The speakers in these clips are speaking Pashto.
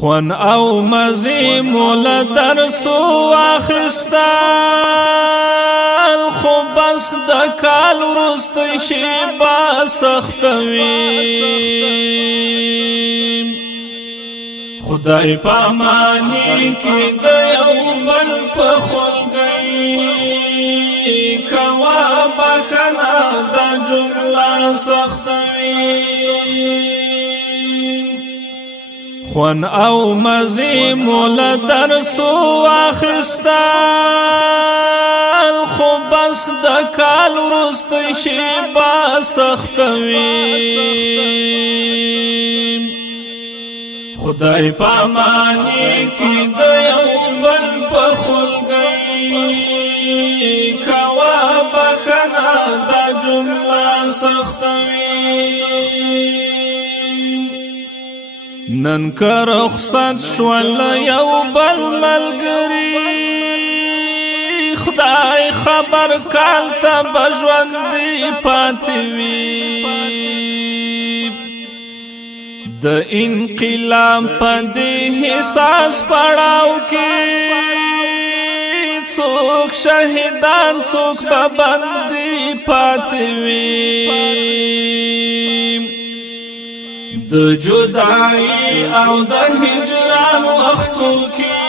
خون او مزی مول درسو اخستال خو بس د کال ورستی شیبا سختوی خدای پامانی کی د یو بل په خلګي کوا بخنا د جمله سختوی خون او مزی مول درسو اخستال خو بس د کال ورستی شیبا سختوی خدای پامانی کی د یو بل په خلګي کوا بخنا د جمله سختوی نن که رخصت شول یو بل ملګری خدای خبر کال ته بژوندی پاتې وي د انقلاب په دې حساس پړاو کې څوک شهیدان څوک پابندي پاتې وي د جدائی او د هجران وختو کې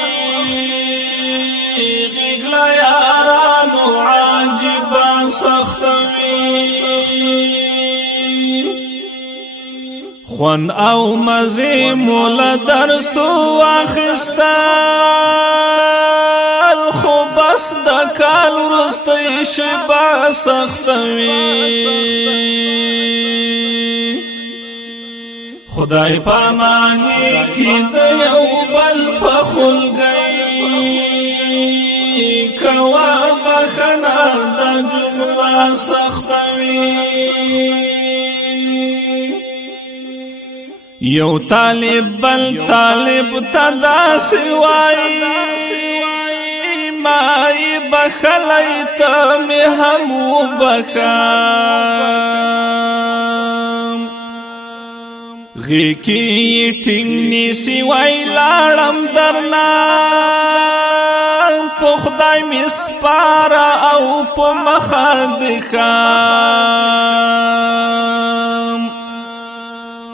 غیغلا یارانو عاجبا سختوي خون او مزی مول درسو اخستال خو بس د کال ورستی شیبا سختوی خدای پامانی کی د یو بل په خلګي کوا بخنا د جمله سختوی یو طالب بل طالب تدا سوای مای بخلیت می هم وبخام غی کی ټینګ نیسی وای لاړم درنا په خدای می سپارا او په مخد خام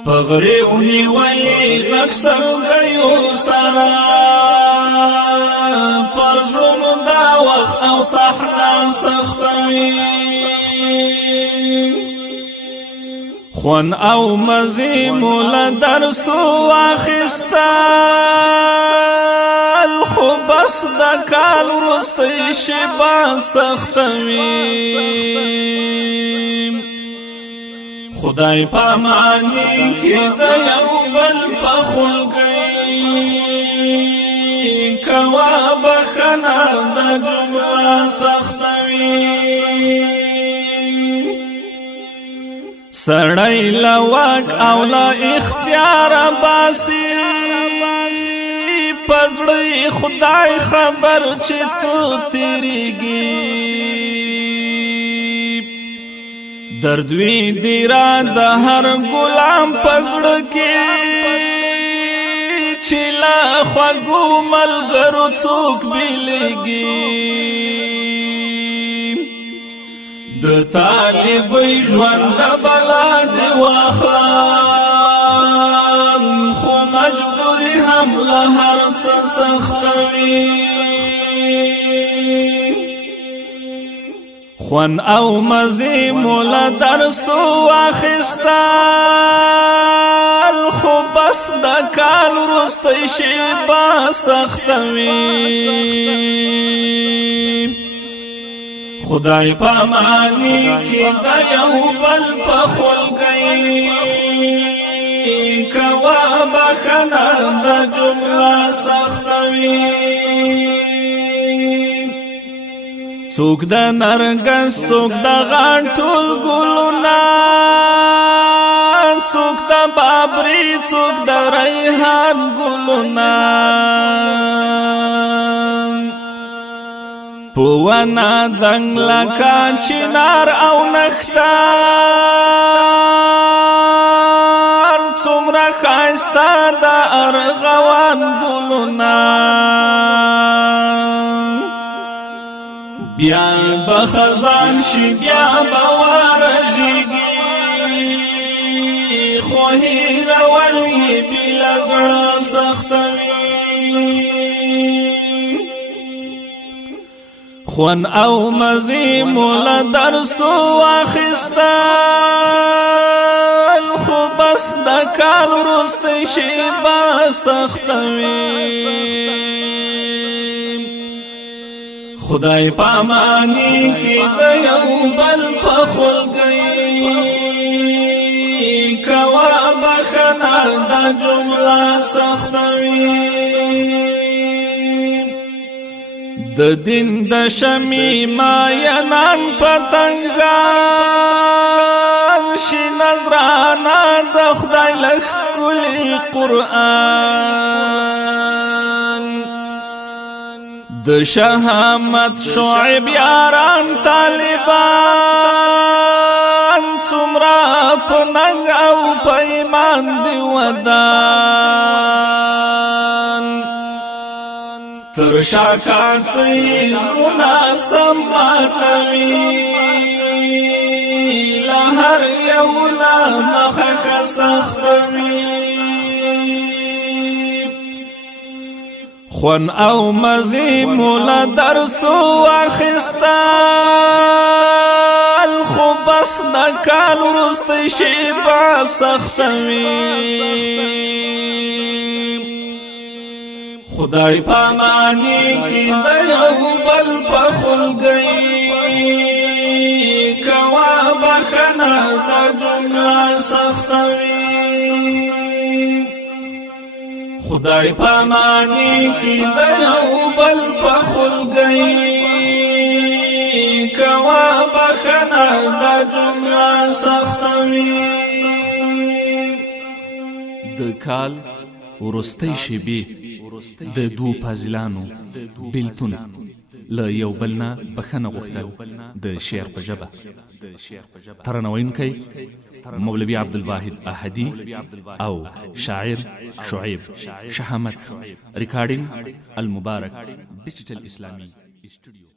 پغری اونی ولی غکسر گیو سرا پرزرم دا وقت او صحنا سختوی خون او مزی مول درسو اخستال خو بس د کال ورستی شیبا سختوی خدای پامانی کی د یو بل په خلګي کوا بخنا د جمله سختوی سړی لواک او لا اختیار باسی پزړی خدای خبر چې څو تیریږي دردوی دیرا د هر غلام پزړ کې چلا خواګو ملګرو څوک بیلګي د طالب ژوند بلا دی واخلم خو مجبوری هم له هر څه سختوي خون او مزی مول درسو اخستال خو بس د کال ورستی شیبا سختوی خدای پامانی کی د یو بل په خلګي کوا بخنا د جمله سختوی څوک د نرګس څوک د غاټول ګلونا څوک د بابری څوک د ریحان ګلونا پوانا دنګ لکا چنار او نختار څومره ښایسته د ارغوان ګلونه بیا به خزان شي بیا به ورژېږي خو هېرول یې بېله زړه سختوي خوند او مزې مو له درسو واخیستل خو بس د کال وروستی شېبه سختوي خدای پامانی کی د یو بل په خلګي کوا بخنا د جمله سختوي د دین د شمی ماینان پتنګان شي نظرانه د خدای لخ کلی قرآن د شهامت شعب یاران طالبان څومره په ننګ او په ایمان دی ودان تر شاکاتی زړونه سم ماتوي له هر یو نه مخه سختوي خون او مزی مولا درسو واخیستل خو بس د کال وروستی شېبه سختوي خدای پامانی کی د یو بل په خلګي کوا بخنا د جمله سختوي خدای پامانی کی د یو بل په خلګي کوا بخنا د جمله سختوي د کال ورستۍ شیبې د دو پازلانو بیلتون له یو بلنا بخنه غوښتل د شعر په ژبه ترنوینکی مولوی عبدالواحد احدی او شاعر شعیب شهامت ریکارډینګ المبارک ډیجیټل اسلامی اسټوډیو